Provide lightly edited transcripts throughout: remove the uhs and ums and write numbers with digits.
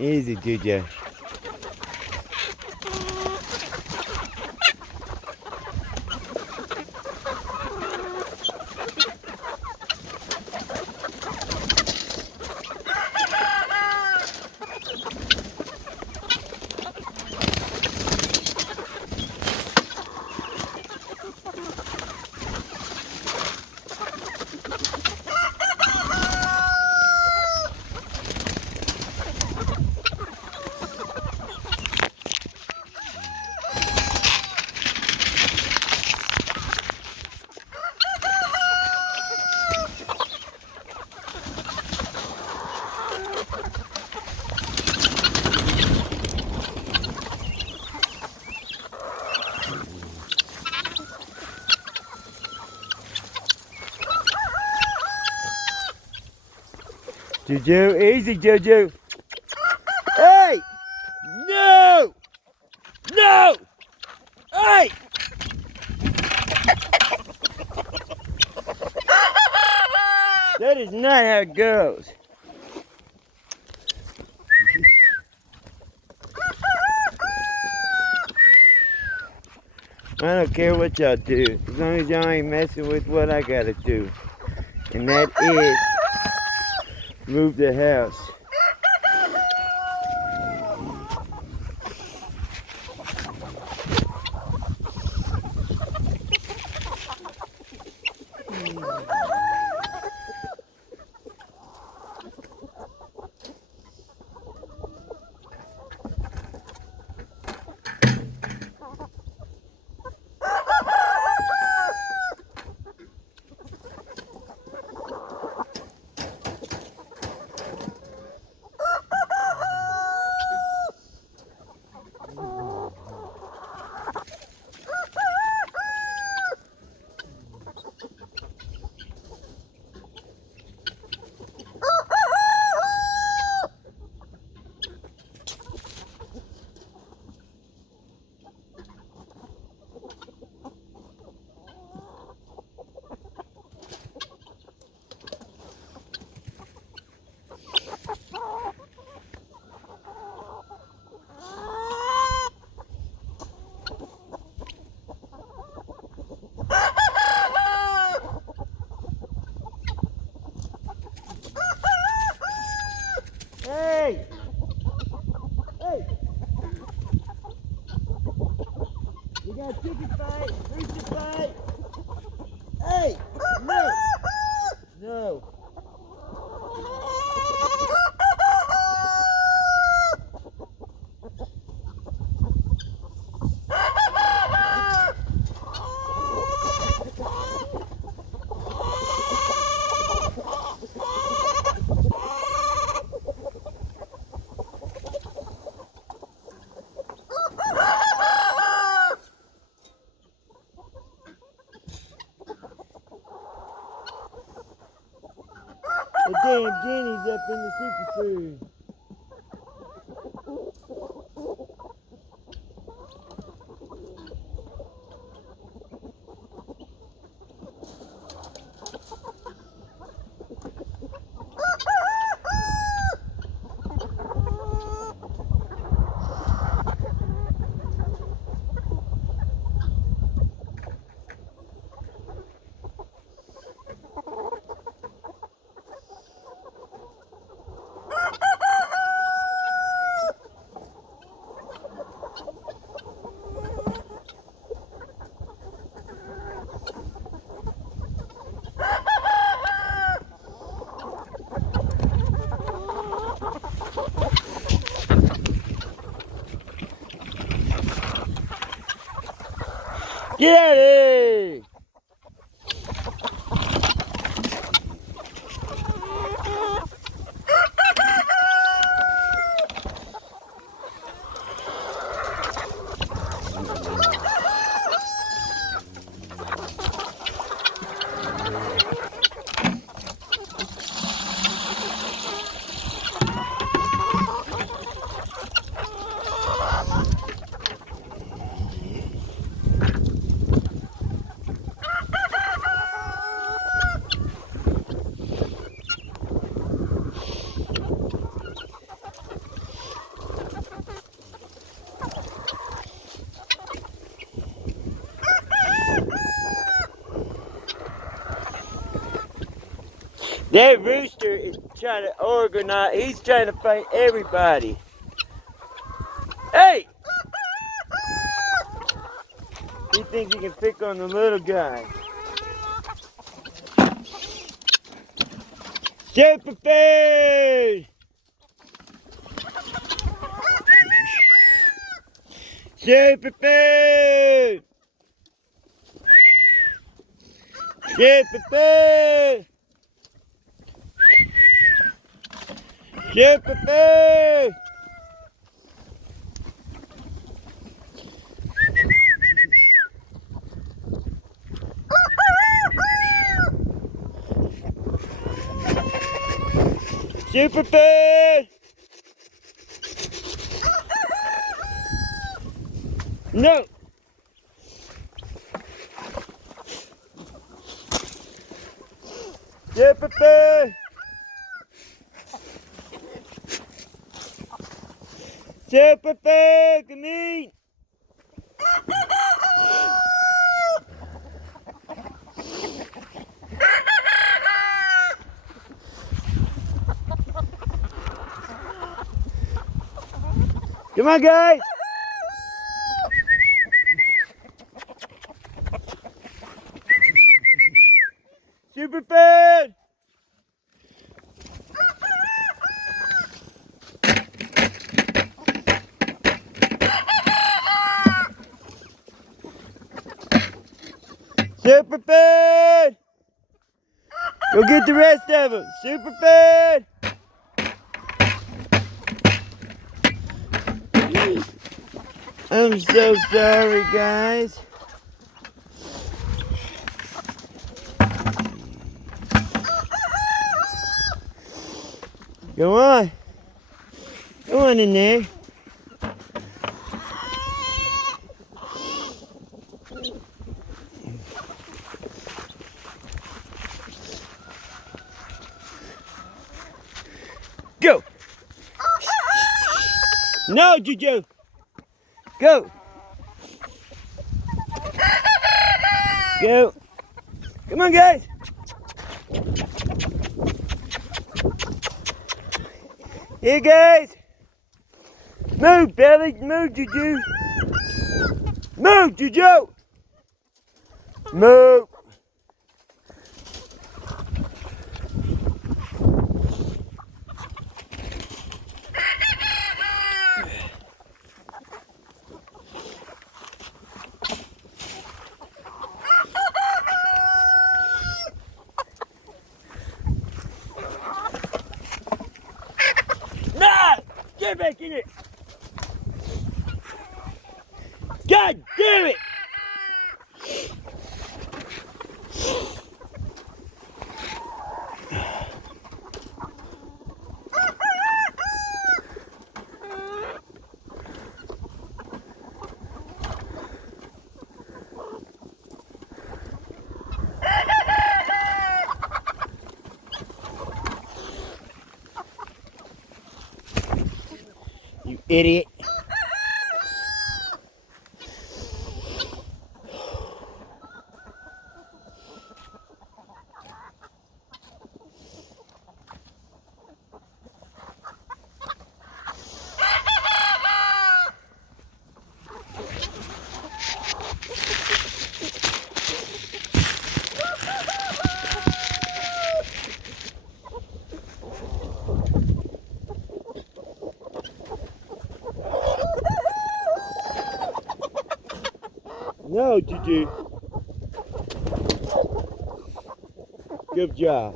Easy, Juju. Juju, easy, Juju. Hey! No! No! Hey! That is not how it goes. I don't care what y'all do, as long as y'all ain't messing with what I gotta do. And that is move the house. Hey! Hey! You got chicken fight, rooster fight. Hey! No! No! The damn Jenny's up in the superfood. Get out of here! That rooster is trying to organize. He's trying to fight everybody. Hey! He thinks he can pick on the little guy. Superfood! Superfood! Superfood! Superfood! Superfood! No! Superfood! Superfood! Come eat! Come on, guys! Superfood! Superfood! Go get the rest of them. Superfood! I'm so sorry, guys. Go on. Go on in there. Go. No, Juju. Go. Go. Come on, guys. Here, guys. Move, Billy. Move, Juju. Move, Juju. Move. Get back in it! God damn it! You idiot. No, Juju. Good job.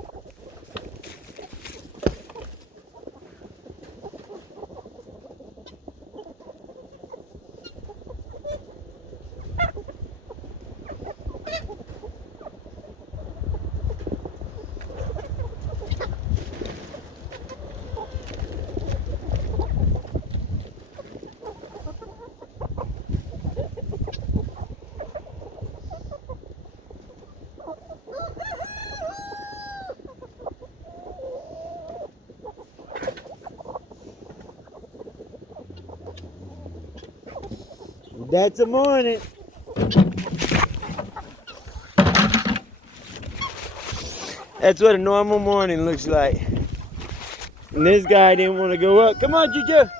That's a morning. That's what a normal morning looks like. And this guy didn't want to go up. Come on, Juju.